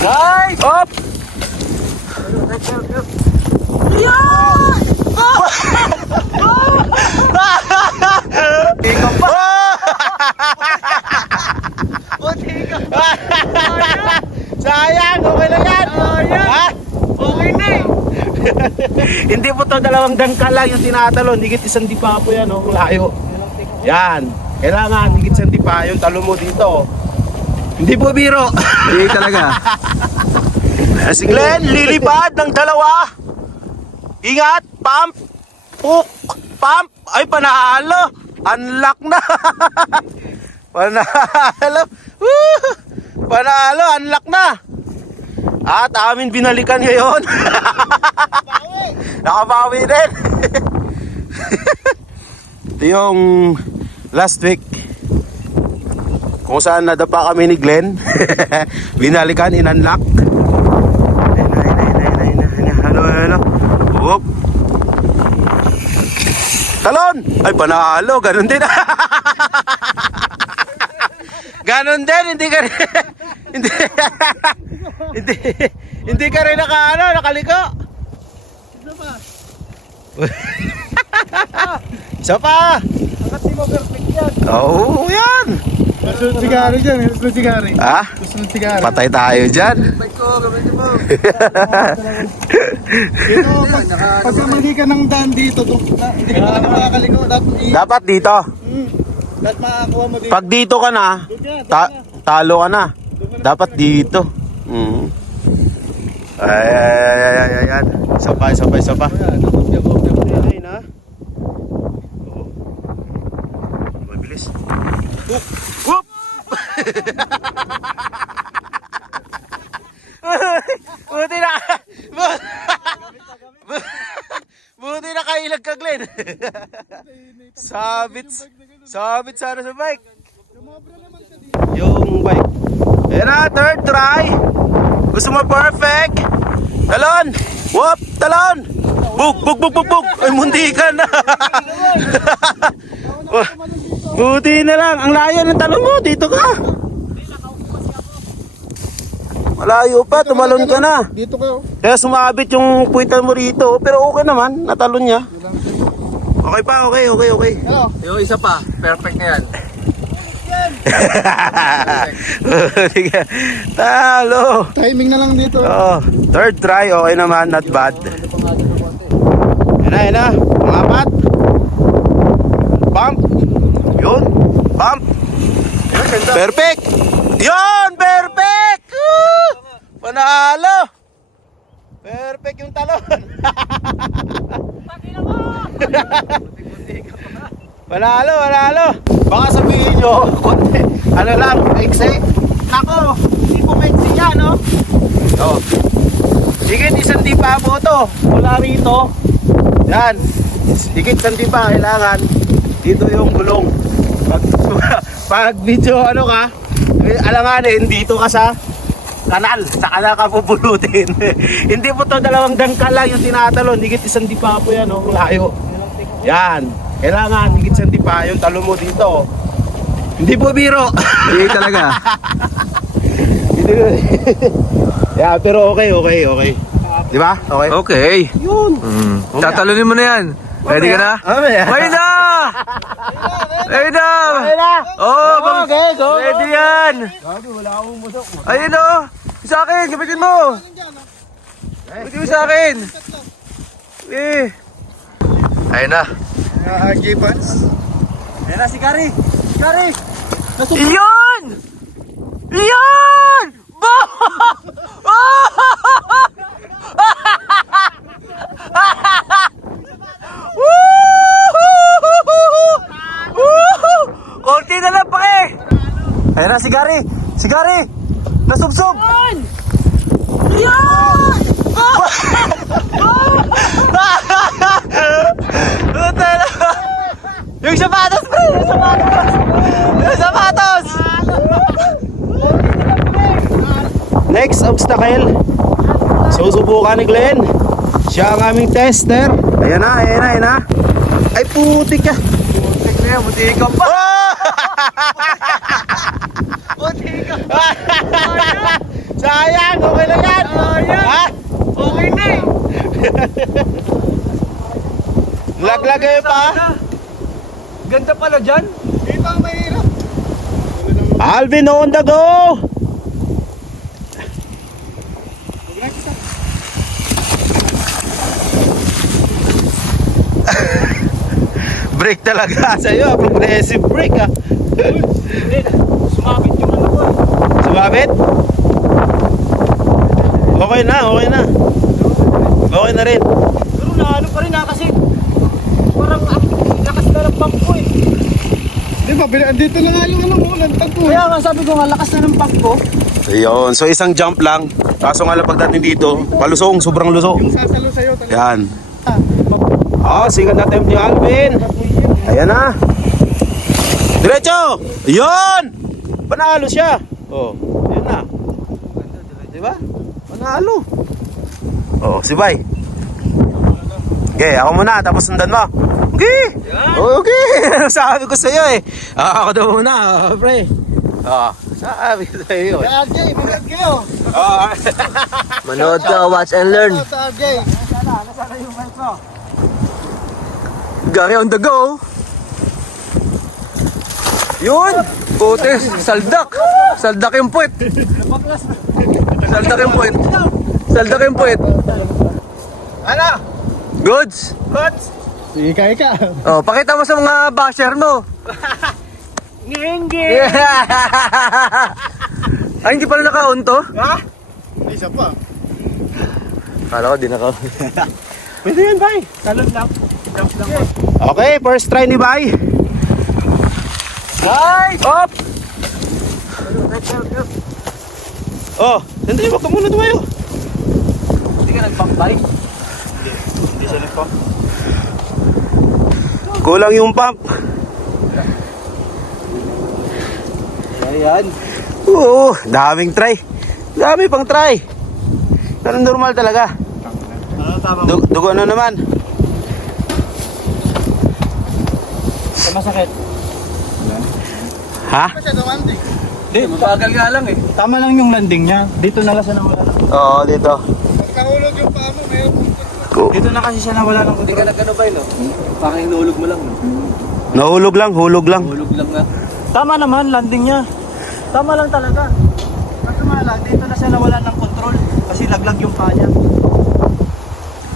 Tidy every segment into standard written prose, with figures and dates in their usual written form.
Nice! Up! Yan! Ikaw pa! Sayang, okay lang yan. Ha? Okay na eh! Hindi po to dalawang dangkal lang yung tinatalon. Higit isang dipa po yan, oh. Layo. Yan. Kailangan, higit isang dipa yung talo mo dito. Hindi po biro. Hindi talaga. Si Glenn, lilipad ng dalawa. Ingat, pump. Hook, pump. Ay, panalo. Unlock na. Panalo. Woo! Panalo, unlock na. At amin binalikan ngayon. Nakabawi din. Ito yung last week kung saan nadapa kami ni Glenn. Binalikan, in-unlock. Ano. Whoop. Talon! Ay, panalo. Ganun din. Ganun din. Hindi ka rin. Hindi ka rin nakaliko. Isa pa. Angat di mo perfect yan. Oo, yan. Gusto ng sigari dyan, gusto ng sigari. Ha? Gusto ng sigari. Patay tayo dyan. Bike ko, gamitin mo. Dito, pag mali ka ng daan dito, hindi ka na makakaliko. Dapat dito. Dapat makakuha mo dito. Pag dito ka na, talo ka na. Dapat dito. Ay. Sabay. Ay na. Mabilis. Whoop! Buti na kailag ka, Glenn. Sabit sana sa bike. Yung bike. Ayan na, third try. Gusto mo perfect? Talon! Whoop! Talon! Bug! Ay, mundi ka na. Buti na lang. Ang layo ng talon mo. Dito ka. Malayo pa. Tumalon ka na. Dito ka. Kaya sumabit yung puwitan mo rito. Pero okay naman. Natalon niya. Okay pa. Okay. Yung isa pa, perfect na yan. Talo. Timing na lang dito. Oh, third try, okay naman, not bad. Yan na. Pangapat. Bump. Yun. Bump. Perfect. Yun, perfect. Woo! Panalo. Perfect yung talon. Panalo. Baka sabihin nyo, konti. Ano lang, maiksi. Nako, hindi po maiksi yan, no? Oh. Higit isang dipa po to. Wala rito. Yan. Higit isang dipa, kailangan. Dito yung gulong. Pag video ano ka, alanganin, dito ka sa kanal. Sa kanal ka pupulutin. Hindi po to dalawang dangkal lang yung tinatalon. Higit isang dipa po yan, no? Layo. Yan. Kailangan, higit isang dipa yung talo mo dito. Hindi po biro. Hindi talaga. Yeah, pero okay. Di ba? Okay. Okay. Yun. Tatalunin mo na yan. Ready ka na? Okay. Ready na! Ready na! Okay na. Oh, Okay, go. ready yan! Gabi, wala akong musok. Ayun o! Sa akin, gamitin mo! Gamitin mo sa akin! Eh! Ayun na! G-Pants. Yan na si Gary. Gary! Iyon! Iyon! Konti na lang pa eh! Ayun na si Gary! Si Gary! Nasubsob! Yan! Yung sapatos, pre! Yung sapatos! Next obstacle. Susubukan ni Glenn. Siya ang aming tester. Ayan na. Ay, putik ka. Putik na yan, buti ka pa. Sayang, okay Laglag kayo pa. Ganda pala dyan. Dito ang mahirap. Alvin on the go. Break talaga sa'yo, progressive break ah. Sumabit yung ano ko. Sumabit? Okay na, okay na. Okay na rin. Pero naano pa rin kasi parang lakas na ng pump ko eh. Di ba, dito na nga yung ano mo, lantag ko. Kaya nga sabi ko nga lakas na ng pump ko. Ayun, so isang jump lang. Kaso nga lang pagdating dito, palusong, sobrang lusong. Yung sasalo sa'yo talaga. Yan. Second attempt ni Alvin. Ayan na. Diretso! Yun! Panalo siya. Oh, yun na. Diba? Panalo. Oh, si Bay. Okay, ako muna, tapos sundan mo. Okay! Okay! Sabi ko sa'yo eh. Ako daw muna, pre. Sabi ko sa'yo eh. RJ, manood kayo. Manood ka, watch and learn. Sa RJ. Nasaan yung mic mo? Gary on the go. Yun! Putis, saldak. Saldak yung puwet. Saldak yung puwet. Saldak yung puwet. Ano? Goods. Goods? Ika. Oh, pakita mo sa mga basher mo. Ngenge! Ay, hindi pala naka-on to? Ha? Isa pa. Kala ko di naka-on. Pwede yan, Bay. Talon lang. Okay, first try ni Bay. Right! Up! Oh, sandali, wag ka muna tumayo. Hindi ka nagpampay? Hindi siya nagpump. Kulang yung pump. Ayan. Oo, daming try. Dami pang try. Pero normal talaga. Dugo na naman. Masakit. Ha? Masyado landing. Hindi, mabagal nga lang eh. Tama lang yung landing niya. Dito na lang siya nawala. Oo, dito. Pag nahulog yung paa mo, may Dito na kasi siya nawala ng hindi ka nagkano ba no? Parang hinulog mo lang no? Nahulog lang, hulog lang. Hulog lang nga. Tama naman, landing niya. Tama lang talaga. Kaso nga lang, dito na siya nawala ng control. Kasi laglag yung paa niya.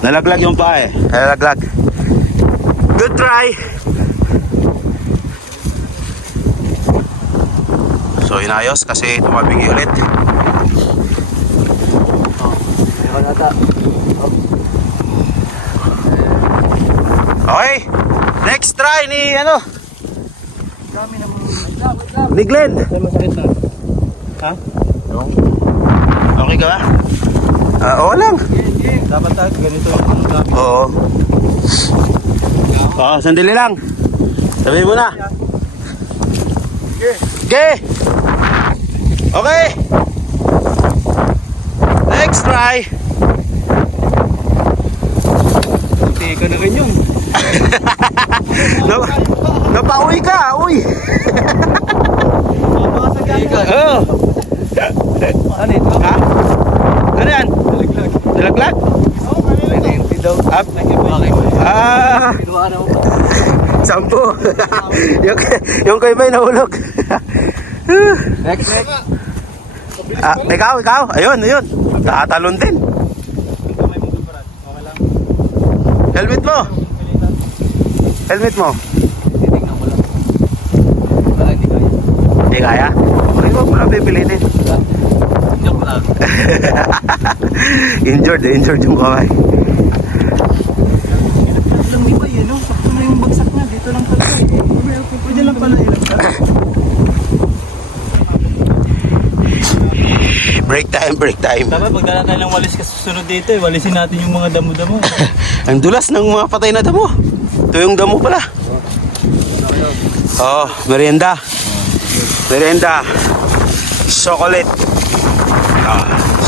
Nalaglag yung paa eh. Nalaglag. Good try. So inayos kasi tumabingi ulit. Meron nata. Okay. Next try ni ano? Dami naman. Ni Glenn. Masakit na. Ha? Okay ka ba? Oo lang. Dapat tayo ganito ang gamit. Oo. Sandali lang. Sabihin mo na. Okay. Okay. Next try. Teka na rin yun. Napauwi ka, uy. Oh. Ano ito? Ha? Ano yan? Nalaglag. Nalaglag? Oo, Hindi daw. Up. Ah, Pinuha na mo. 10. yung kay May nahulog. Next. Ikaw. Ayun. Tatalon din. Helmet mo. Helmet mo. Titignan ko lang. Wala, hindi kaya. Hindi kaya? Ay, huwag mo lang pipilitin. Joke lang. Injured yung kamay. Alam di ba yun, no? Sakto na yung bagsak niya. Dito lang pala. Pwede lang pala ilagay. Break time. Dapat magdala tayo ng walis kasi susunod dito eh. Walisin natin yung mga damo-damo. Ang dulas ng mga patay na damo. Ito yung damo pala. Oh, merienda. Chocolate.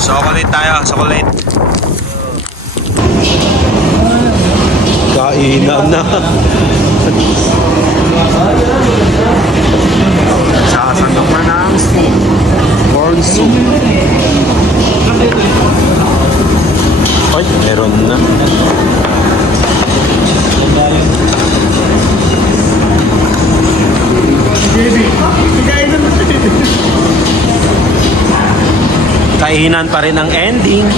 Chocolate tayo, chocolate. Kainan na. Sasandok na ng corn soup. Ay, meron Meron na. Kainan pa rin ang ending.